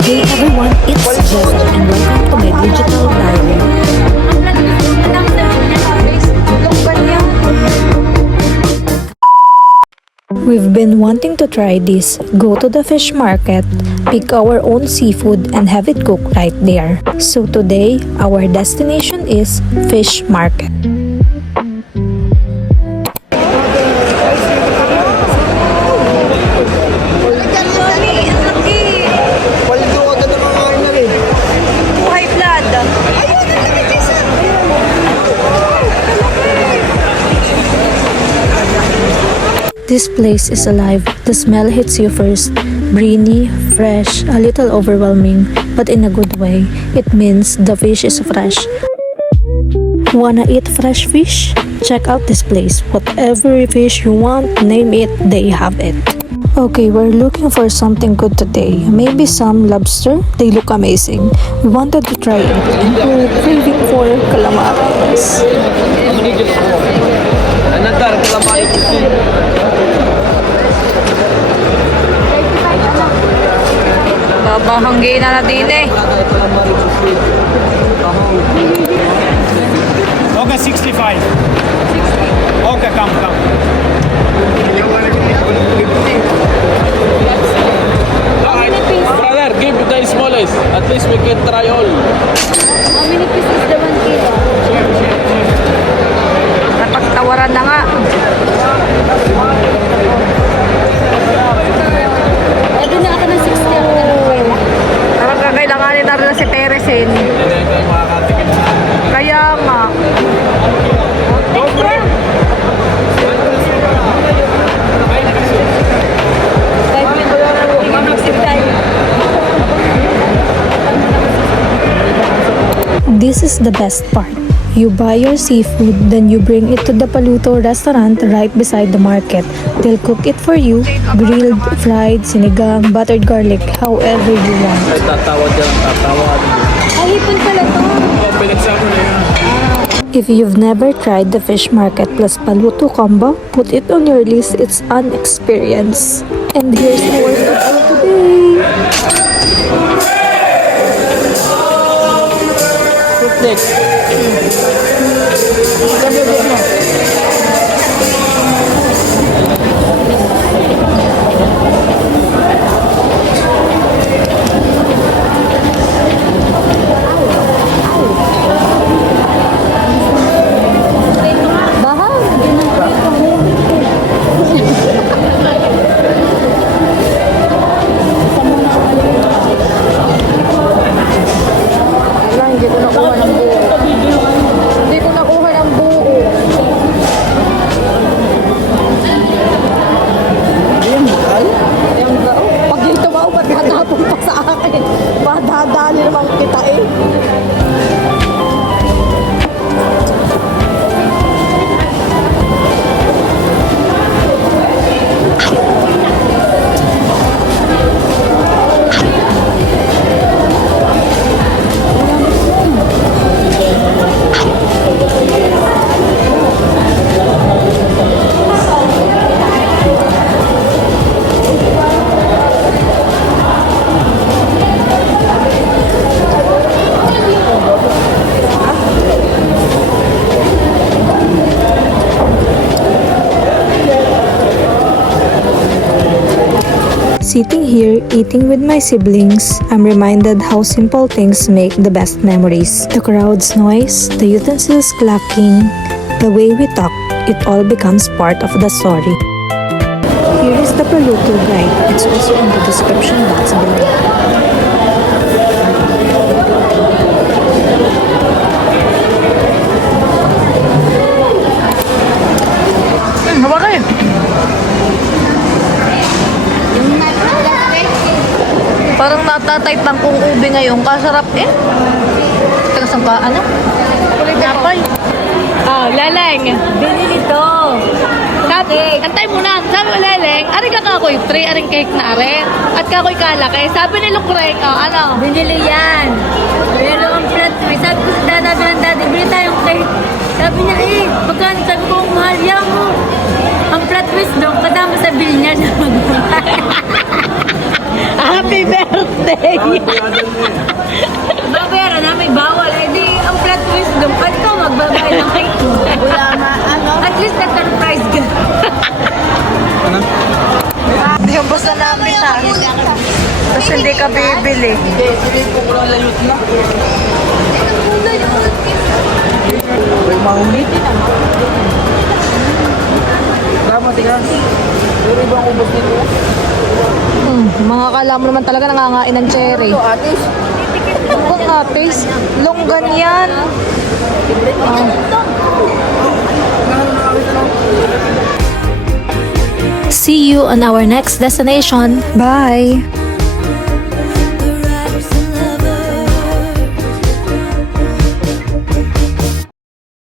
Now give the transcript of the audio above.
Hey everyone, it's Jess and welcome to my digital diary. We've been wanting to try this. Go to the fish market, pick our own seafood and have it cooked right there. So today, our destination is fish market. This place is alive. The smell hits you first. Briny, fresh, a little overwhelming, but in a good way. It means the fish is fresh. Wanna eat fresh fish? Check out this place. Whatever fish you want, name it, they have it. Okay, we're looking for something good today. Maybe some lobster? They look amazing. We wanted to try it and we're craving for calamares. Babahanggi na natin eh. Okay, 65. Okay, come. Brother, give the smallest. At least we can try all. How many pieces the 1 kilo? Napagtawaran na nga. Pwede na ako ng 60 ako na lang pwede. Talaga kailanganin na rin si Teresin. Kaya nga. This is the best part. You buy your seafood, then you bring it to the Paluto restaurant right beside the market. They'll cook it for you, grilled, fried, sinigang, buttered garlic, however you want. Ay, tatawad yan, tatawad. Ay, hipon pala to. Oh, pinagsama na yan. If you've never tried the fish market plus Paluto combo, put it on your list. It's an experience. And here's our food for today. Next. Hindi ko nakuha ng buo. Hindi ko nakuha ng buo. Yan, mahal. Yung gao. Pag dito ba, ba't natapon pa sa akin? Madadali naman kita eh. Sitting here, eating with my siblings, I'm reminded how simple things make the best memories. The crowd's noise, the utensils clacking, the way we talk, it all becomes part of the story. Here is the Paluto guide. It's also in the description box below. Bakit? Parang natatype ang kung ube ngayon. Kasarap eh. Tagasang ka, ano? Napay. Oh, Leleng, binili to. Sabi, antay mo na. Sabi ko, Leleng, ari ka kakoy 3, aring cake na are. At kakoy kalaki. Sabi ni Lukrek, oh, ano? Binili yan. Pero ang flat, sabi ko sa dadabi ng dati, bili tayong cake. Sabi niya, magkano? Sabi ko, mahal yan mo. Ang plot twist doon, kasama sa bill niya na magbabayad. Happy birthday! Babayaran na, may bawal. Eh di, ang plot twist doon, pati ka magbabayad ng cake mo. Wala ano? At least na-surprise ka. Yung basta namin na. Tapos hindi ka bibili. Hindi, sige po ko lang layot na. May mahuli. Tama, tiga. Pero ibang ubos nito. Mga kala mo naman talaga nangangain ng cherry. Atis. Kung atis, longgan yan. See you on our next destination. Bye!